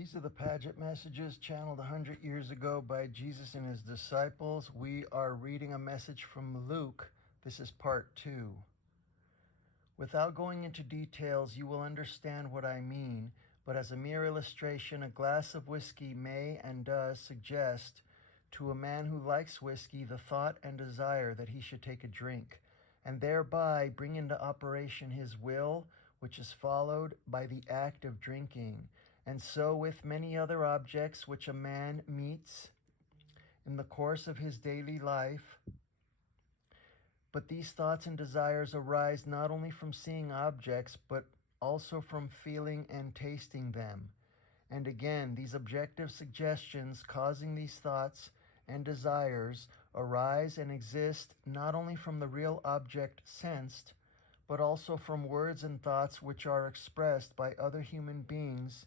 These are the Paget messages channeled 100 years ago by Jesus and his disciples. We are reading a message from Luke. This is part 2. Without going into details, you will understand what I mean, but as a mere illustration, a glass of whiskey may and does suggest to a man who likes whiskey the thought and desire that he should take a drink, and thereby bring into operation his will, which is followed by the act of drinking. And so with many other objects which a man meets in the course of his daily life. But these thoughts and desires arise not only from seeing objects, but also from feeling and tasting them. And again, these objective suggestions causing these thoughts and desires arise and exist not only from the real object sensed, but also from words and thoughts which are expressed by other human beings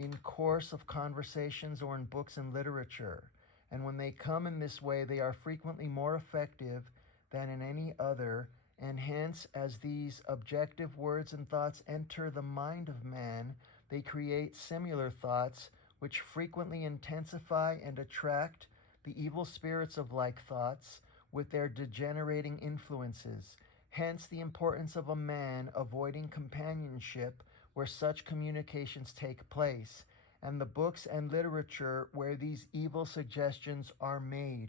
in course of conversations or in books and literature. And when they come in this way, they are frequently more effective than in any other, and hence, as these objective words and thoughts enter the mind of man, they create similar thoughts, which frequently intensify and attract the evil spirits of like thoughts with their degenerating influences. Hence the importance of a man avoiding companionship where such communications take place, and the books and literature where these evil suggestions are made.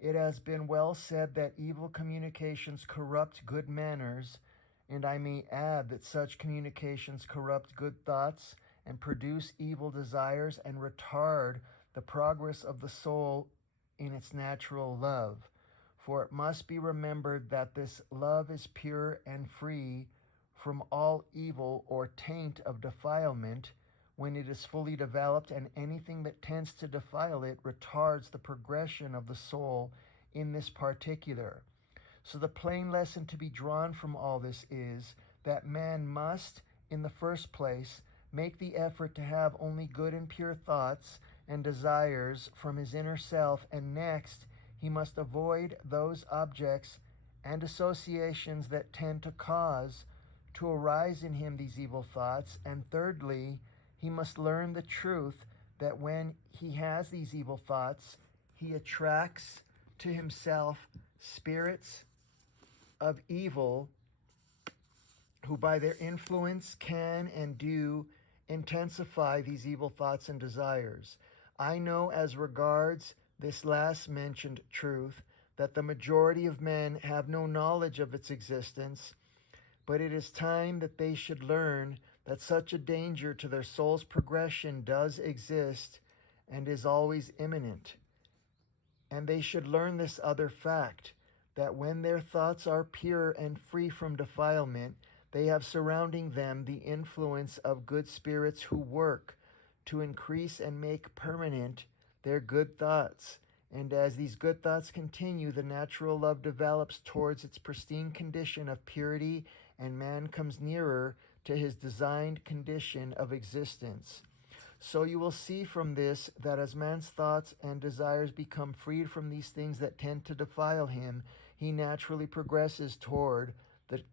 It has been well said that evil communications corrupt good manners, and I may add that such communications corrupt good thoughts and produce evil desires and retard the progress of the soul in its natural love. For it must be remembered that this love is pure and free from all evil or taint of defilement when it is fully developed, and anything that tends to defile it retards the progression of the soul in this particular. So the plain lesson to be drawn from all this is that man must, in the first place, make the effort to have only good and pure thoughts and desires from his inner self, and next, he must avoid those objects and associations that tend to cause to arise in him these evil thoughts, and thirdly, he must learn the truth that when he has these evil thoughts, he attracts to himself spirits of evil who by their influence can and do intensify these evil thoughts and desires. I know as regards this last mentioned truth that the majority of men have no knowledge of its existence, but it is time that they should learn that such a danger to their soul's progression does exist and is always imminent. And they should learn this other fact, that when their thoughts are pure and free from defilement, they have surrounding them the influence of good spirits who work to increase and make permanent their good thoughts. And as these good thoughts continue, the natural love develops towards its pristine condition of purity, and man comes nearer to his designed condition of existence. So you will see from this that as man's thoughts and desires become freed from these things that tend to defile him, he naturally progresses toward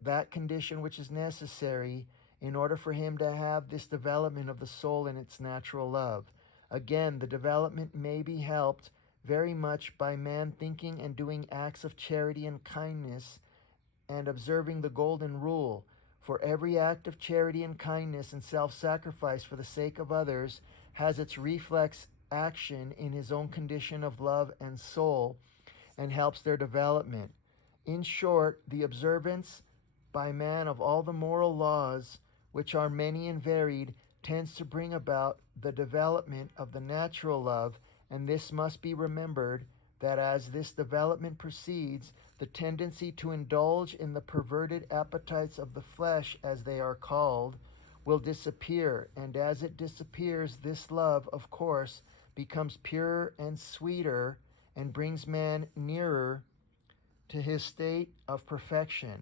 that condition which is necessary in order for him to have this development of the soul in its natural love. Again, the development may be helped very much by man thinking and doing acts of charity and kindness and observing the golden rule. For every act of charity and kindness and self-sacrifice for the sake of others has its reflex action in his own condition of love and soul and helps their development. In short, the observance by man of all the moral laws, which are many and varied, tends to bring about the development of the natural love, and this must be remembered, that as this development proceeds, the tendency to indulge in the perverted appetites of the flesh, as they are called, will disappear. And as it disappears, this love, of course, becomes purer and sweeter and brings man nearer to his state of perfection.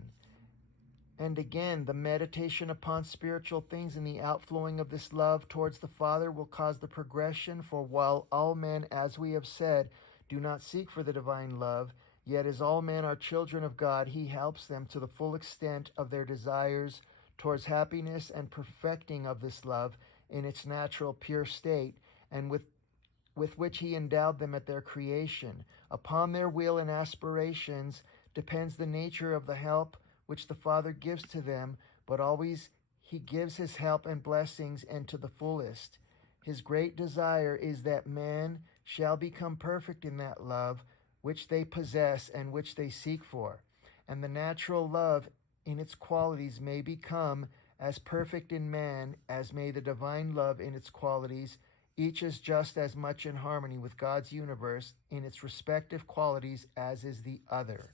And again, the meditation upon spiritual things and the outflowing of this love towards the Father will cause the progression, for while all men, as we have said, do not seek for the divine love, yet as all men are children of God, he helps them to the full extent of their desires towards happiness and perfecting of this love, in its natural pure state, and with which he endowed them at their creation. Upon their will and aspirations depends the nature of the help which the Father gives to them, but always he gives his help and blessings, and to the fullest. His great desire is that man shall become perfect in that love which they possess and which they seek for, and the natural love in its qualities may become as perfect in man as may the divine love in its qualities. Each is just as much in harmony with God's universe in its respective qualities as is the other.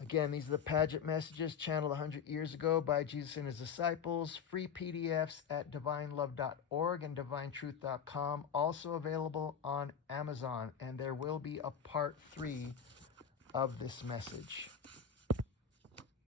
Again, these are the Paget messages channeled 100 years ago by Jesus and his disciples. Free PDFs at divinelove.org and divinetruth.com. Also available on Amazon. And there will be a part 3 of this message.